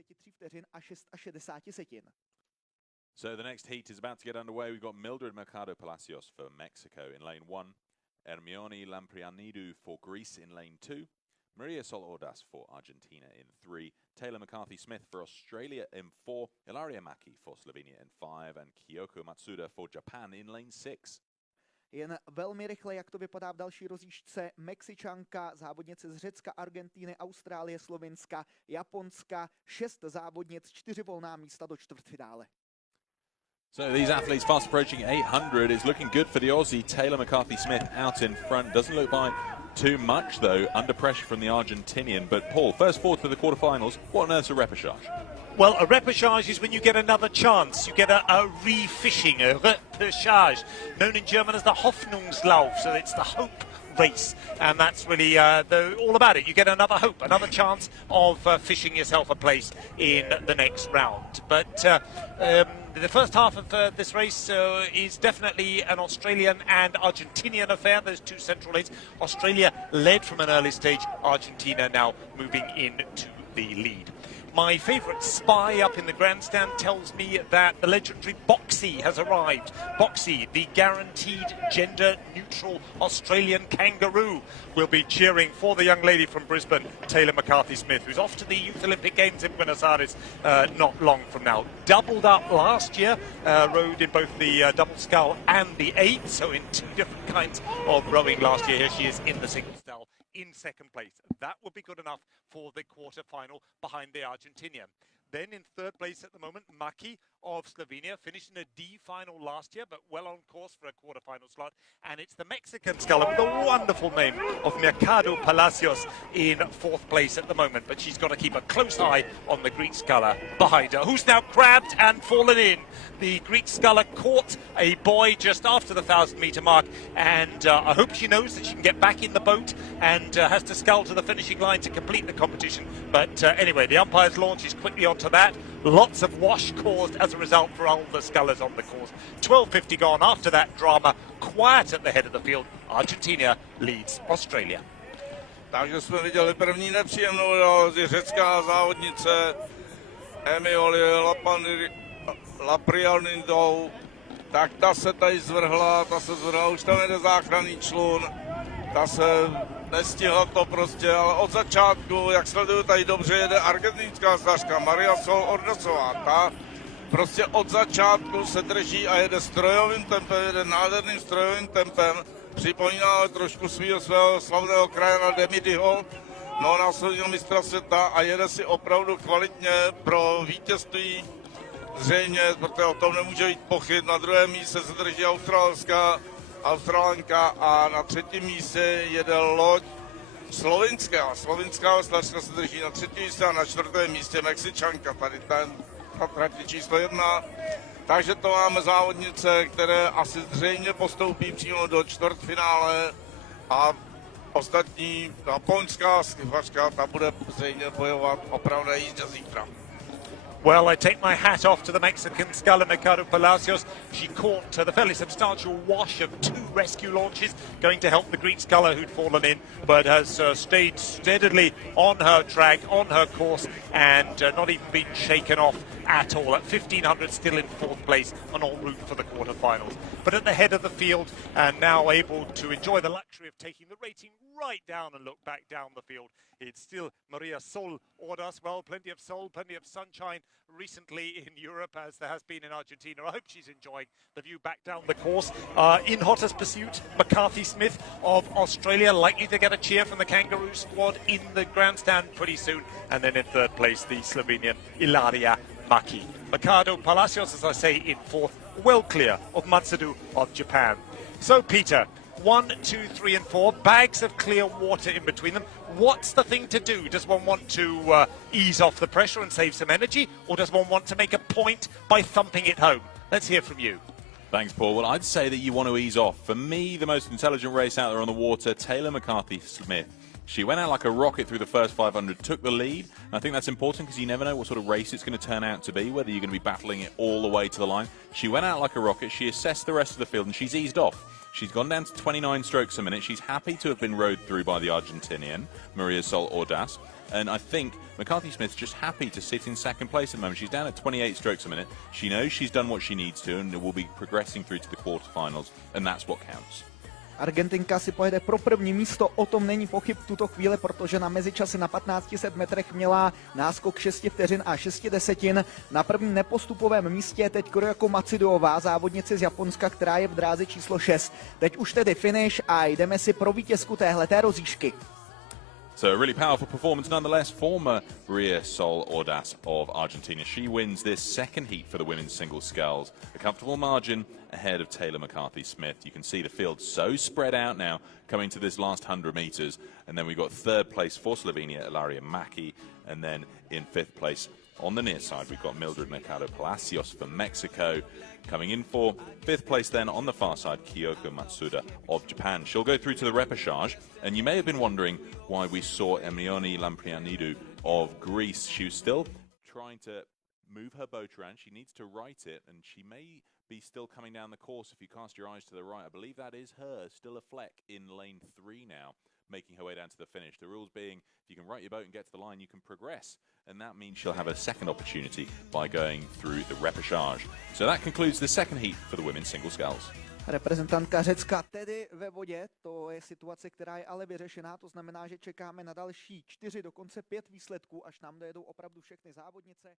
23 vteřin a 6,60 setin. So the next heat is about to get underway. We've got Mildred Mercado Palacios for Mexico in lane 1, Hermione Lamprianidou for Greece in lane 2, Maria Sol Ordas for Argentina in 3, Taylor McCarthy-Smith for Australia in 4, Ilaria Maki for Slovenia in 5, and Kyoko Matsuda for Japan in lane 6. Jen velmi rychle, jak to vypadá v další rozjížďce. Mexičanka, závodnice z Řecka, Argentíny, Austrálie, Slovinska, Japonska, 6 závodnic, 4 volná místa do čtvrtfinále. So these athletes fast approaching 800. It's looking good for the Aussie. Taylor McCarthy-Smith out in front. Doesn't look by too much, though, under pressure from the Argentinian. But, Paul, first forward to the quarterfinals. What on earth's a repechage? Well, a repechage is when you get another chance. You get a re-fishing, a repechage, known in German as the Hoffnungslauf. So it's the hope race, and that's really all about it. You get another hope, another chance of fishing yourself a place in the next round. But the first half of this race is definitely an Australian and Argentinian affair, those two central lanes. Australia led from an early stage, Argentina now moving into the lead. My favourite spy up in the grandstand tells me that the legendary Boxy has arrived. Boxy, the guaranteed gender-neutral Australian kangaroo, will be cheering for the young lady from Brisbane, Taylor McCarthy-Smith, who's off to the Youth Olympic Games in Buenos Aires not long from now. Doubled up last year, rowed in both the double scull and the 8, so in 2 different kinds of rowing last year. Here she is in the single scull, in second place. That would be good enough for the quarter-final behind the Argentinian. Then in third place at the moment, Maki of Slovenia, finished in a D final last year, but well on course for a quarter-final slot. And it's the Mexican sculler with the wonderful name of Mercado Palacios in fourth place at the moment. But she's got to keep a close eye on the Greek sculler behind her, who's now grabbed and fallen in. The Greek sculler caught a boy just after the 1,000-meter mark, and I hope she knows that she can get back in the boat and has to scull to the finishing line to complete the competition. But anyway, the umpire's launch is quickly onto that. Lots of wash caused as a result for all the scullers on the course. 12:50 gone after that drama. Quiet at the head of the field. Argentina leads Australia. Takže jsme viděli první nepříjemnou událost, řecká závodnice Emioli Laprianidou. Tak ta se tady zvrhla, už tam jede záchranný člun, ta se nestihla to prostě, ale od začátku, jak sleduju tady dobře, jede argentinská značka María Sol Ordasová. Ta prostě od začátku se drží a jede strojovým tempem, jede nádherným strojovým tempem. Připomíná trošku svého slavného krajana Demidyho, no následního mistra světa, a jede si opravdu kvalitně pro vítězství. Zřejmě, protože o tom nemůže být pochyb. Na druhém místě se drží Australanka a na třetím místě jede loď slovinská. Slovinská oslačka se drží na třetím místě a na čtvrtém místě Mexičanka. Tady ta trať číslo 1. Takže to máme závodnice, které asi zřejmě postoupí přímo do čtvrtfinále, a ostatní japonská skifařka, ta bude zřejmě bojovat opravdu jízdě zítra. Well, I take my hat off to the Mexican sculler Mercado Palacios. She caught the fairly substantial wash of 2 rescue launches, going to help the Greek sculler who'd fallen in, but has stayed steadily on her track, on her course, and not even been shaken off at all. At 1,500, still in fourth place and en route for the quarterfinals. But at the head of the field, and now able to enjoy the luxury of taking the rating right down and look back down the field, it's still Maria Sol Ordas. Well, plenty of sol, plenty of sunshine recently in Europe, as there has been in Argentina. I hope she's enjoying the view back down the course. In hottest pursuit, McCarthy-Smith of Australia, likely to get a cheer from the Kangaroo squad in the grandstand pretty soon. And then in third place, the Slovenian Ilaria Maki. Mercado Palacios, as I say, in fourth, well clear of Matsuda of Japan. So, Peter, 1, 2, 3 and 4, bags of clear water in between them. What's the thing to do? Does one want to ease off the pressure and save some energy, or does one want to make a point by thumping it home? Let's hear from you. Thanks, Paul. Well, I'd say that you want to ease off. For me, the most intelligent race out there on the water, Taylor McCarthy-Smith. She went out like a rocket through the first 500, took the lead. And I think that's important because you never know what sort of race it's going to turn out to be, whether you're going to be battling it all the way to the line. She went out like a rocket. She assessed the rest of the field, and she's eased off. She's gone down to 29 strokes a minute. She's happy to have been rowed through by the Argentinian, Maria Sol Ordas. And I think McCarthy Smith's just happy to sit in second place at the moment. She's down at 28 strokes a minute. She knows she's done what she needs to and will be progressing through to the quarterfinals, and that's what counts. Argentinka si pojede pro první místo, o tom není pochyb v tuto chvíli, protože na mezičasy na 1500 metrech měla náskok 6 vteřin a 6 desetin. Na prvním nepostupovém místě je teď Kyoko Matsudaová, závodnice z Japonska, která je v dráze číslo 6. Teď už tedy finish a jdeme si pro vítězku téhleté rozíšky. So a really powerful performance nonetheless for María Sol Ordas of Argentina. She wins this second heat for the women's single sculls. A comfortable margin ahead of Taylor McCarthy-Smith. You can see the field so spread out now coming to this last 100 meters. And then we've got third place for Slovenia, Ilaria Maki. And then in fifth place on the near side, we've got Mildred Mercado Palacios for Mexico. Coming in for fifth place then on the far side, Kyoko Matsuda of Japan. She'll go through to the repechage, and you may have been wondering why we saw Emilioni Lamprianidou of Greece. She was still trying to move her boat around. She needs to right it, and she may be still coming down the course if you cast your eyes to the right. I believe that is her, still a fleck in lane 3 now, making her way down to the finish. The rules being, if you can right your boat and get to the line, you can progress. And that means she'll have a second opportunity by going through the repechage. So that concludes the second heat for the women's single sculls. Reprezentantka Řecka tedy ve vodě, to je situace, která je ale vyřešená, to znamená, že čekáme na další 4, dokonce 5 výsledků, až nám dojedou opravdu všechny závodnice.